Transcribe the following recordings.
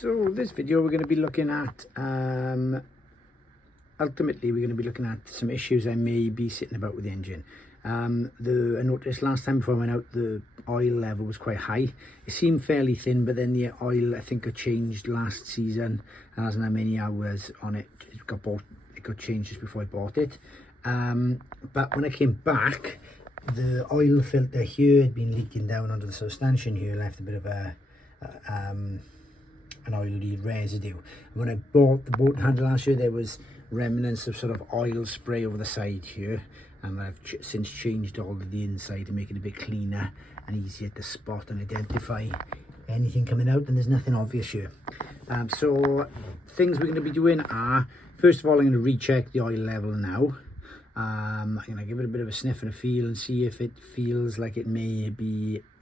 So this video we're going to be looking at, ultimately we're going to be looking at some issues I may be sitting about with the engine. I noticed last time before I went out the oil level was quite high. It seemed fairly thin, but then the oil I think got changed last season. I hasn't had many hours on it. It got changed just before I bought it. But when I came back, the oil filter here had been leaking down onto the suspension here, left a bit of an oily residue. When I bought the boat handle last year, there was remnants of sort of oil spray over the side here, and I've since changed all of the inside to make it a bit cleaner and easier to spot and identify anything coming out, and there's nothing obvious here. So things we're going to be doing are, first of all, I'm going to recheck the oil level now. I'm going to give it a bit of a sniff and a feel and see if it feels like it may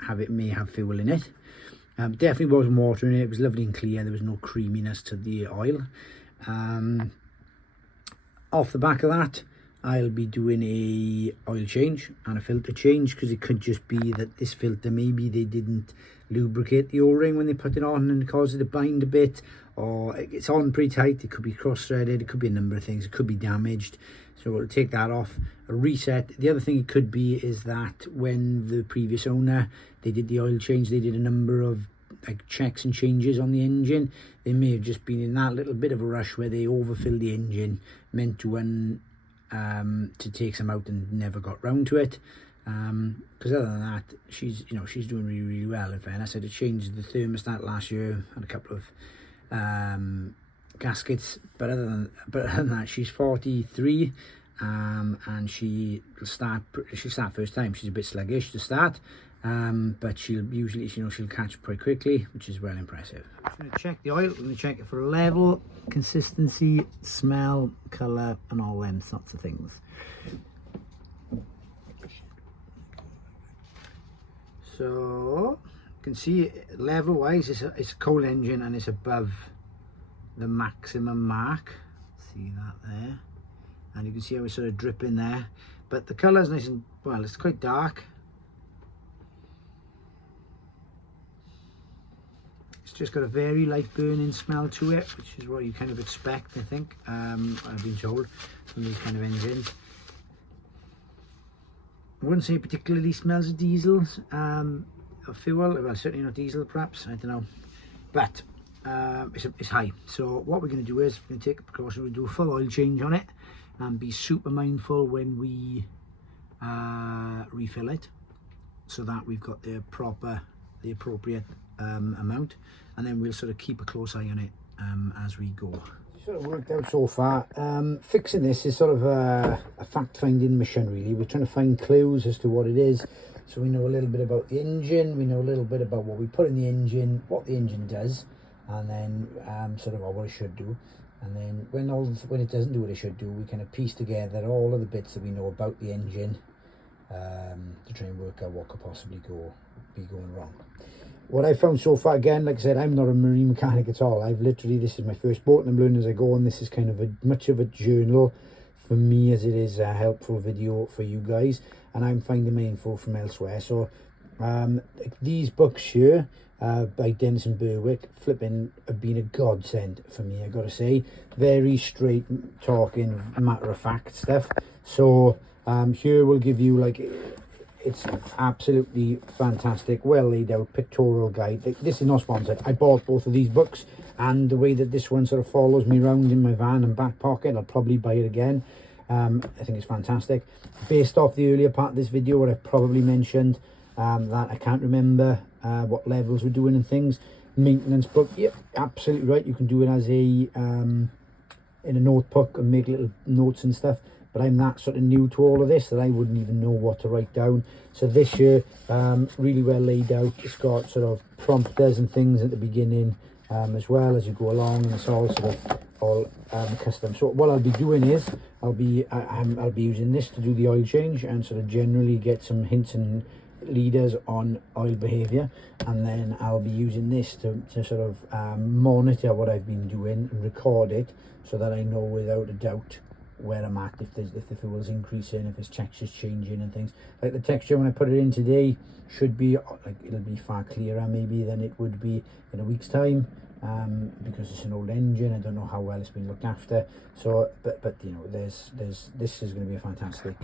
have fuel in it. Definitely wasn't water in it. It was lovely and clear. There was no creaminess to the oil. Off the back of that, I'll be doing a oil change and a filter change, because it could just be that this filter, maybe they didn't lubricate the O-ring when they put it on and caused it to bind a bit, or it's on pretty tight. It could be cross-threaded. It could be a number of things. It could be damaged. So we'll take that off, a reset. The other thing it could be is that when the previous owner, they did the oil change, they did a number of like checks and changes on the engine. They may have just been in that little bit of a rush where they overfilled the engine, meant to take some out and never got round to it. Because other than that, she's doing really, really well. In fairness, I had to change the thermostat last year and a couple of gaskets, but other than that, she's 43, and she'll start first time. She's a bit sluggish to start, but she'll usually, she'll catch pretty quickly, which is well impressive. I'm going to check the oil. I'm going to check it for level, consistency, smell, colour, and all them sorts of things. So you can see level wise, it's a coal engine and it's above the maximum mark. See that there, and you can see how it's sort of dripping there, but the colour is nice and, well, it's quite dark. It's just got a very light burning smell to it, which is what you kind of expect, I think. I've been told from these kind of engines. I wouldn't say it particularly smells of diesel or fuel. Well, certainly not diesel, perhaps, I don't know, but it's high. So what we're going to do is we're going to take a precaution. We'll do a full oil change on it and be super mindful when we refill it, so that we've got the appropriate amount, and then we'll sort of keep a close eye on it as we go. Sort of worked out so far. Fixing this is sort of a fact-finding mission, really. We're trying to find clues as to what it is. So we know a little bit about the engine, we know a little bit about what we put in the engine, what the engine does, and then sort of what it should do. And then when it doesn't do what it should do, we kind of piece together all of the bits that we know about the engine to try and work out what could possibly be going wrong. What I found so far, again, like I said, I'm not a marine mechanic at all. This is my first boat and I'm learning as I go, and this is kind of much of a journal for me as it is a helpful video for you guys, and I'm finding my info from elsewhere. So these books here by Dennis and Berwick flipping have been a godsend for me, I gotta say. Very straight talking, matter of fact stuff. So here we'll give you, like, it's absolutely fantastic, well laid out pictorial guide. This is not sponsored. I bought both of these books, and the way that this one sort of follows me around in my van and back pocket, I'll probably buy it again. I think it's fantastic. Based off the earlier part of this video where I've probably mentioned that I can't remember what levels we're doing and things. Maintenance book, yep, absolutely right. You can do it as a in a notebook and make little notes and stuff. But I'm that sort of new to all of this that I wouldn't even know what to write down. So this year, really well laid out. It's got sort of prompters and things at the beginning as well as you go along, and it's all sort of custom. So what I'll be doing is I'll be using this to do the oil change and sort of generally get some hints and leaders on oil behavior, and then I'll be using this to sort of monitor what I've been doing and record it, so that I know without a doubt where I'm at, if the fuel's increasing, if its texture's changing and things. Like the texture when I put it in today should be like, it'll be far clearer maybe than it would be in a week's time. because it's an old engine. I don't know how well it's been looked after. So, but you know, this is going to be a fantastic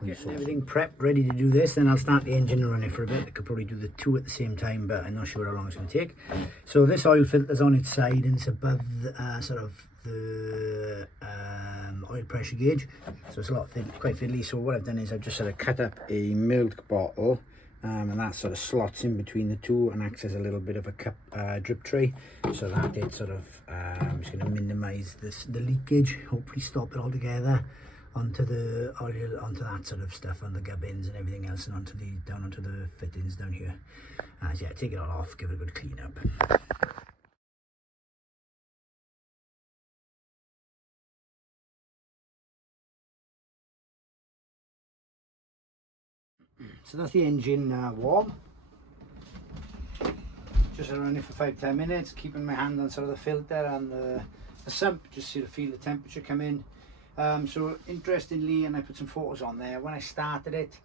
resource. Getting everything prepped, ready to do this, then I'll start the engine and run it for a bit. I could probably do the two at the same time, but I'm not sure how long it's going to take. So this oil filter's on its side and it's above the, sort of the oil pressure gauge. So it's a lot quite fiddly. So what I've done is I've just sort of cut up a milk bottle. And that sort of slots in between the two and acts as a little bit of a cup drip tray, so that it sort of is going to minimise the leakage, hopefully stop it altogether onto the oil, onto that sort of stuff, on the gubbins and everything else, and down onto the fittings down here. So yeah, take it all off, give it a good clean up. So that's the engine warm. Just around it for 5-10 minutes, keeping my hand on sort of the filter and the sump, just to feel the temperature come in. So interestingly, and I put some photos on there, when I started it,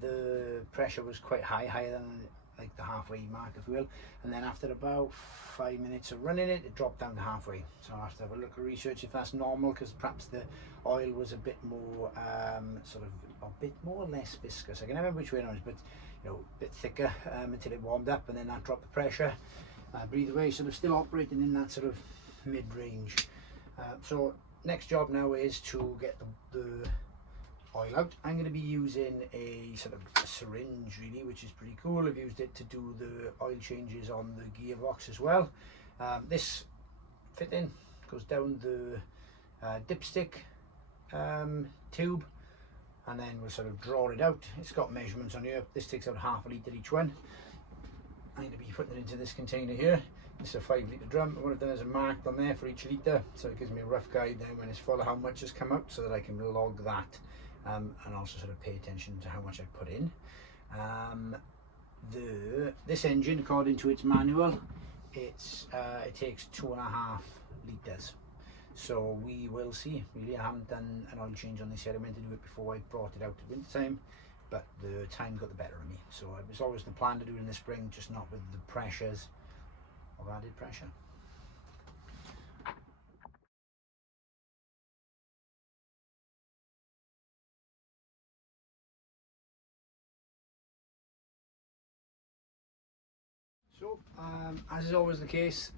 the pressure was quite high, higher than like the halfway mark, if you will. And then after about 5 minutes of running it, it dropped down to halfway. So I have to have a look at research if that's normal, because perhaps the oil was a bit more, sort of a bit more or less viscous. I can never remember which way it was, but you know, a bit thicker until it warmed up, and then that dropped the pressure. But either way, sort of still operating in that sort of mid-range. So next job now is to get the oil out. I'm going to be using a sort of a syringe really, which is pretty cool. I've used it to do the oil changes on the gearbox as well. This fitting goes down the dipstick tube, and then we'll sort of draw it out. It's got measurements on here. This takes out ½ a litre each one. I'm going to be putting it into this container here. It's a 5 litre drum, and what I've done is I marked on there for each litre, so it gives me a rough guide then when it's full of how much has come out, so that I can log that, and also sort of pay attention to how much I put in. This engine, according to its manual, it takes 2.5 litres. So we will see. Really, I haven't done an oil change on this yet. I meant to do it before I brought it out at winter time, but the time got the better of me. So it was always the plan to do it in the spring, just not with the pressures of added pressure. So, as is always the case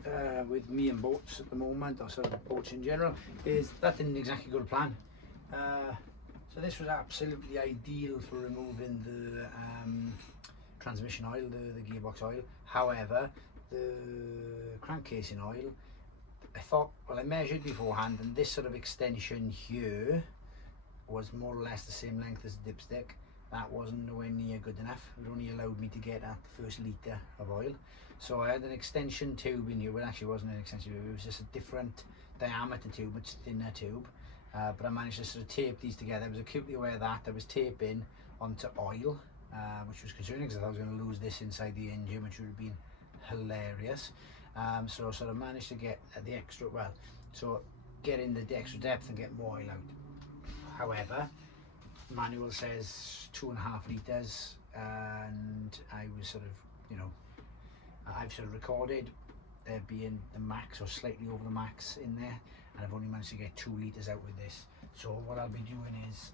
with me and boats at the moment, or sort of boats in general, is that didn't exactly go to plan. So this was absolutely ideal for removing the transmission oil, the gearbox oil. However, the crank casing oil, I thought, well, I measured beforehand, and this sort of extension here was more or less the same length as the dipstick. That wasn't nowhere near good enough. It only allowed me to get at the first litre of oil. So I had an extension tube in here. Well, actually it wasn't an extension tube, it was just a different diameter tube, much thinner tube. But I managed to sort of tape these together. I was acutely aware of that. I was taping onto oil, which was concerning because I thought I was going to lose this inside the engine, which would have been hilarious. So I sort of managed to get the extra, well, so get in the extra depth and get more oil out. However, manual says 2.5 litres, and I was sort of, you know, I've sort of recorded there being the max or slightly over the max in there, and I've only managed to get 2 litres out with this. So what I'll be doing is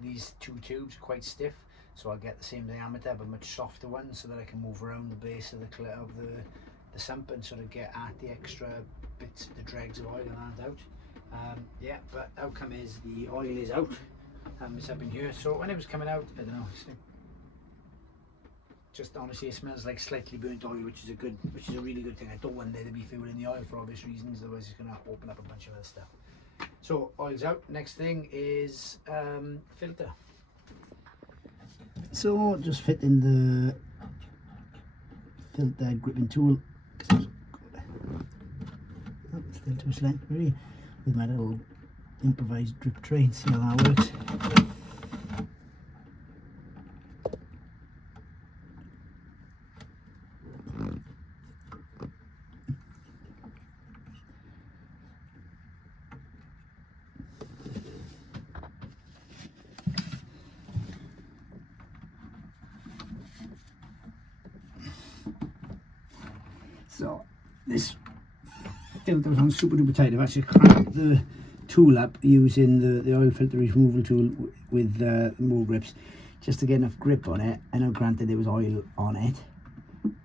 these two tubes are quite stiff, so I'll get the same diameter but much softer ones, so that I can move around the base of the sump and sort of get at the extra bits, the dregs of oil, and add out. Yeah, but outcome is the oil is out. It's up in here. So when it was coming out, I don't know, just honestly it smells like slightly burnt oil, which is a really good thing. I don't want there to be fuel in the oil for obvious reasons, otherwise it's going to open up a bunch of other stuff. So oil's out. Next thing is filter. So just fit in the filter gripping tool. Still too slight, really, with my little improvised drip tray, and see how that works. So this filter was on super duper tight. I've actually cranked the tool up using the oil filter removal tool with more grips, just to get enough grip on it. I know granted there was oil on it,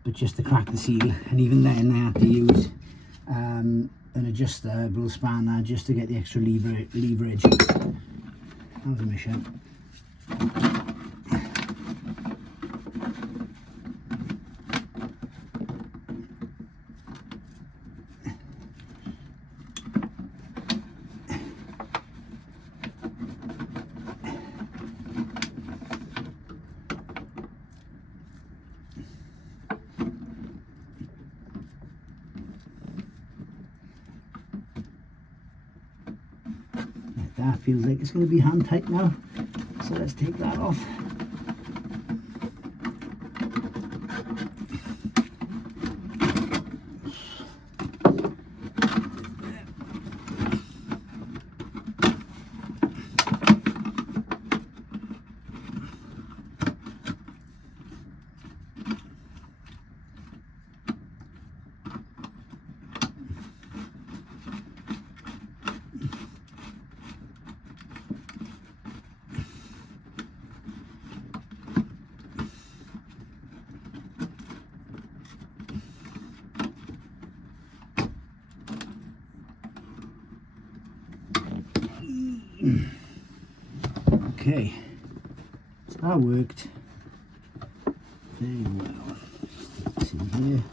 but just to crack the seal, and even then I had to use an adjustable spanner just to get the extra leverage. That was a mission. That feels like it's going to be hand tight now, so let's take that off. Okay, so that worked very well. Let's see here.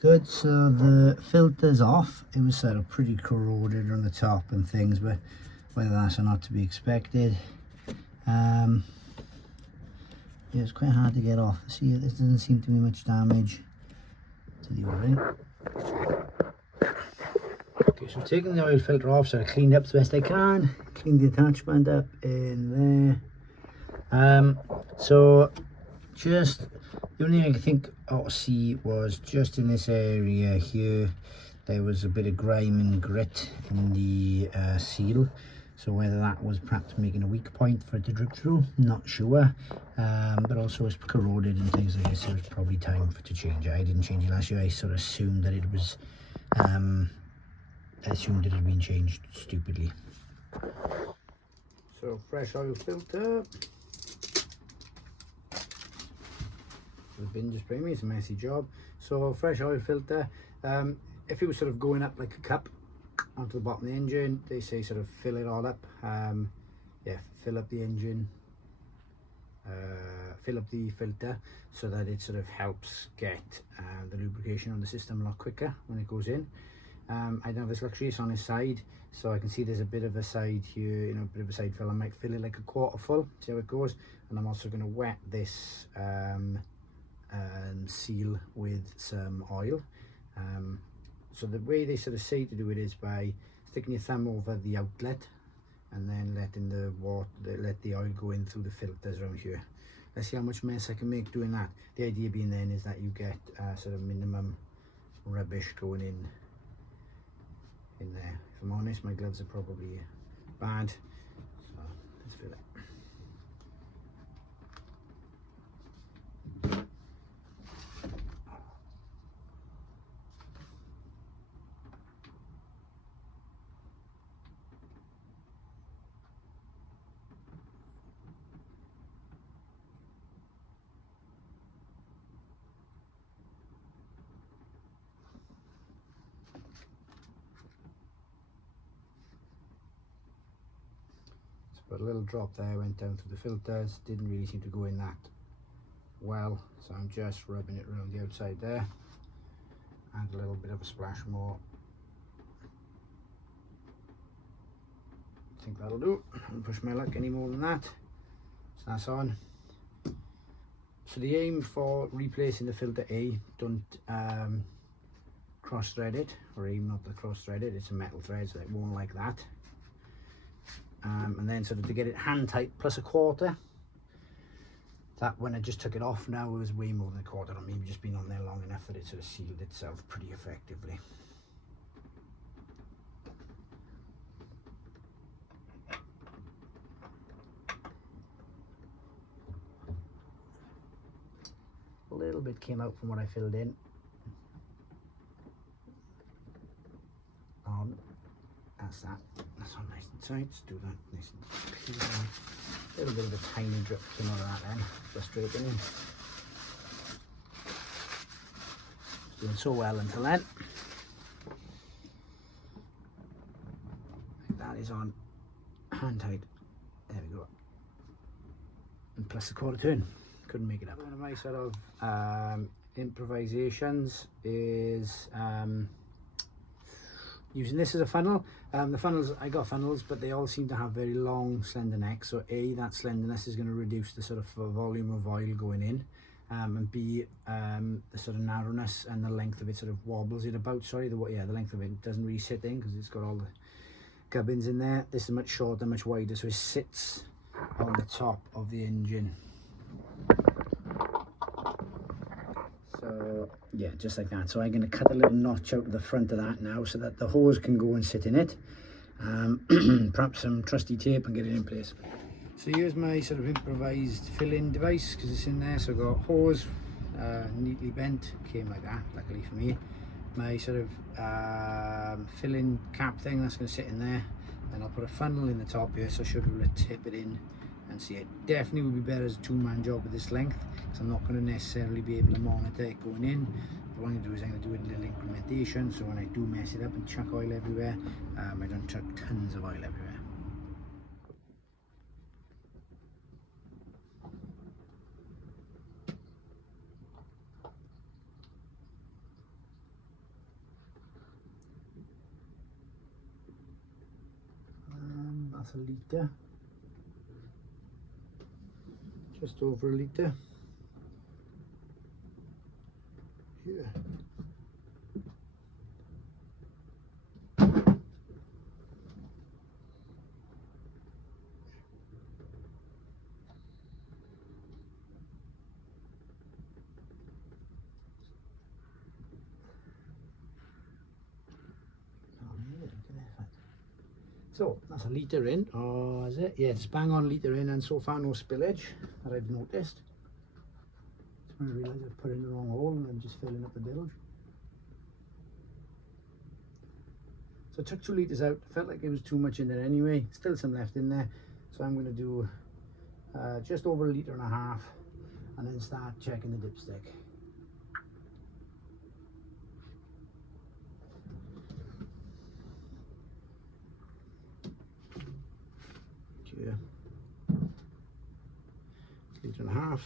Good, so the filter's off. It was sort of pretty corroded on the top and things, but whether that's or not to be expected. Yeah, it's quite hard to get off. See, there doesn't seem to be much damage to the O-ring. Okay, so taking the oil filter off, so I cleaned up the best I can, cleaned the attachment up in there. So just the only thing I could think or see was just in this area here, there was a bit of grime and grit in the seal. So whether that was perhaps making a weak point for it to drip through, not sure. But also it's corroded and things like this, so it's probably time for to change it. I didn't change it last year. I sort of assumed that it was I assumed it had been changed stupidly. So fresh oil filter. The bin just bring me, it's a messy job. So fresh oil filter. If it was sort of going up like a cup onto the bottom of the engine, they say sort of fill it all up. Yeah, fill up the engine, fill up the filter so that it sort of helps get the lubrication on the system a lot quicker when it goes in. I don't have this luxury, it's on his side, so I can see there's a bit of a side here, you know, a bit of a side fill. I might fill it like a quarter full, see how it goes. And I'm also going to wet this seal with some oil. So the way they sort of say to do it is by sticking your thumb over the outlet and then letting the water, let the oil go in through the filters around here. Let's see how much mess I can make doing that. The idea being then is that you get sort of minimum rubbish going in there. If I'm honest, my gloves are probably bad, so let's fill it. But a little drop there went down through the filters, didn't really seem to go in that well, so I'm just rubbing it around the outside there, and a little bit of a splash more. I think that'll do. I don't push my luck any more than that. So that's on. So the aim for replacing the filter A, don't cross thread it, or aim not to cross thread it, it's a metal thread so it won't like that. And then sort of to get it hand tight plus a quarter. That when I just took it off now, it was way more than a quarter, or maybe just been on there long enough that it sort of sealed itself pretty effectively. A little bit it came out from what I filled in. That's that. That's all nice and tight. Let's do that nice and clean. A little bit of a tiny drip came out of that then. Frustrating. Doing so well until then. That is on hand tight. There we go. And plus a quarter turn. Couldn't make it up. One of my sort of improvisations is using this as a funnel. The funnels, I got funnels, but they all seem to have very long slender necks. So A, that slenderness is going to reduce the sort of volume of oil going in, and B, the sort of narrowness and the length of it sort of wobbles it about. Sorry, the length of it doesn't really sit in because it's got all the gubbins in there. This is much shorter, much wider, so it sits on the top of the engine. So yeah, just like that. So I'm going to cut a little notch out of the front of that now so that the hose can go and sit in it. Perhaps some trusty tape and get it in place. So here's my sort of improvised fill-in device because it's in there. So I've got hose neatly bent, came like that, luckily for me. My sort of fill-in cap thing, that's going to sit in there. And I'll put a funnel in the top here so I should be able to tip it in and see it. Definitely would be better as a two-man job at this length because I'm not going to necessarily be able to monitor it going in. What I'm going to do is I'm going to do a little incrementation so when I do mess it up and chuck oil everywhere, I don't chuck tons of oil everywhere. That's a litre, just over a litre. Here. So that's a litre in, or is it? Yeah, it's bang on litre in, and so far no spillage that I've noticed. That's when I realised I've put in the wrong hole and I'm just filling up the bilge. So I took 2 litres out, felt like it was too much in there anyway, still some left in there. So I'm going to do just over 1.5 litres and then start checking the dipstick. Yeah, 1.5 litres.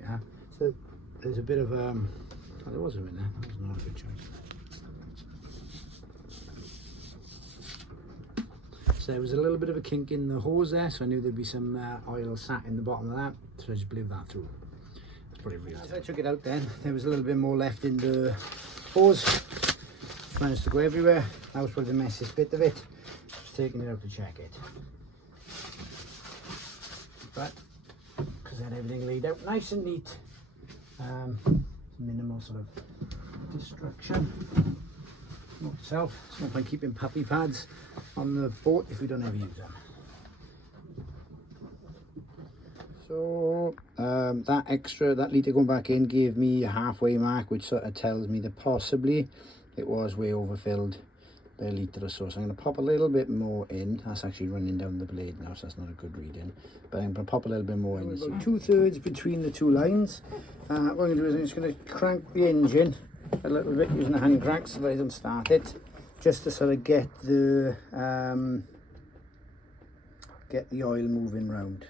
Yeah, so there's a bit of oh, there was a in there. That was not a good choice. So there was a little bit of a kink in the hose there, so I knew there'd be some oil sat in the bottom of that, so I just blew that through. That's probably real. As I took it out then, there was a little bit more left in the hose. Managed to go everywhere. That was probably the messiest bit of it. Just taking it out to check it. But, because I had everything laid out nice and neat. Minimal sort of destruction. Note to self, it's no point keeping puppy pads on the boat if we don't ever use them. So that litre going back in gave me a halfway mark, which sort of tells me that possibly it was way overfilled by a litre or so. So I'm going to pop a little bit more in. That's actually running down the blade now, so that's not a good reading. But I'm going to pop a little bit more in. About 2/3 between the two lines. What I'm going to do is I'm just going to crank the engine a little bit using a hand crank so that I don't start it, just to sort of get the oil moving round.